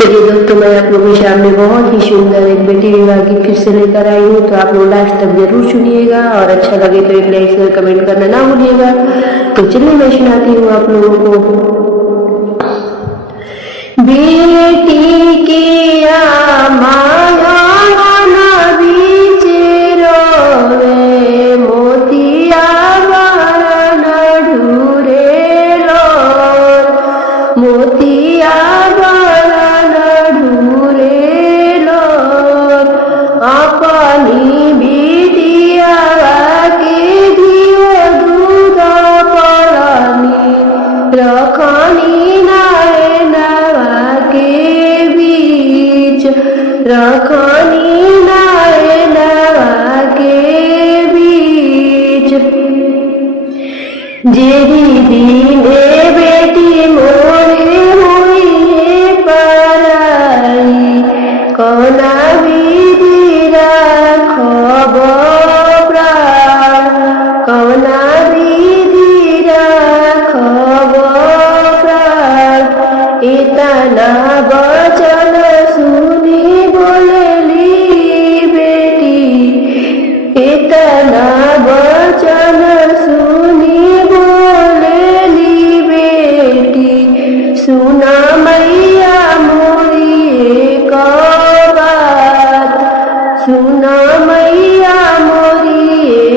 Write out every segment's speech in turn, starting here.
चलिए दोस्तों, मैं आप लोगों के सामने बहुत ही सुंदर एक बेटी विवाह की फिर से लेकर आई हूँ। तो आप लोग लास्ट तक जरूर सुनिएगा और अच्छा लगे तो एक लाइक शेयर कमेंट करना ना भूलिएगा। तो चलिए मैं सुनाती हूँ आप लोगों को। बेटी की माया बीच रोवे मोतिया बरन ढूरे लोर, मोतिया बरन ढूरे लोर। अपनी बिटिया के घियो दूध पड़नी रखनी नवा के बीच, रखनी नवा के बीच। जेरी दिन बेटी मोरे हुई है पराई, कौना विधि राखब प्राण, कौना विधि राखब प्राण। इतना वचन सुनी बोलेली बेटी, इतना वचन सुनी बोलेली बेटी। सुना मैया मोरी एक बात, सुना मैया मोरी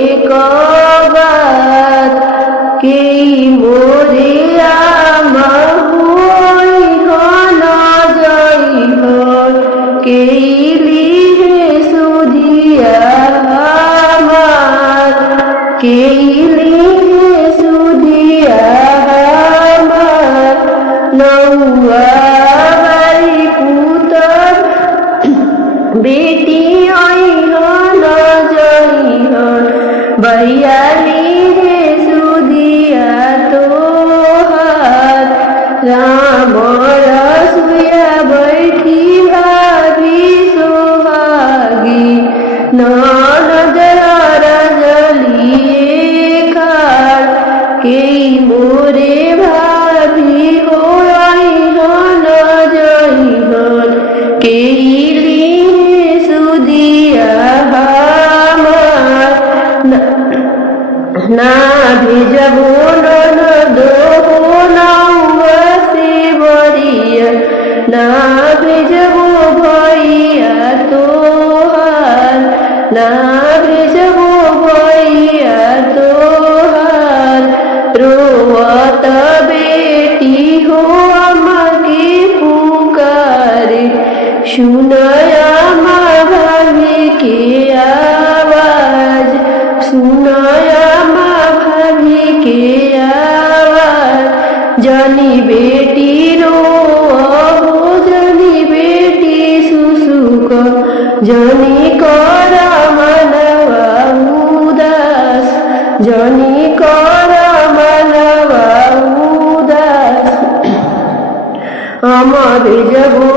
एक बात। के मोरे आमा होई हन जई हन, के लिए सुधिया हमार, के लिए सुधिया हमार। नौआ बारी पुतर बेटी आई हन जई हन, बहियाली रे सुधिया तोहार। राम रसुया बैठी भाभी सोहागी, ननद रजलिए खाड़। के मोरे भाभी हो आई हन जई हन, के लिए सुधिया हमार। ना भेजबो ननदो हो नौआ से बरिया, ना भेजबो भैया तोहार, ना भेजबो भैया तोहार। रोवत बेटी हो अम्मा के पुकारे, सुनया माँ भाभी के आवाज, सुनया माँ भाभी के आवाज। जानी बेटी रो हो, जानी बेटी सुसुक, जानी कर मनवा उदास, जानी कर मनवा उदास। हम भेजबो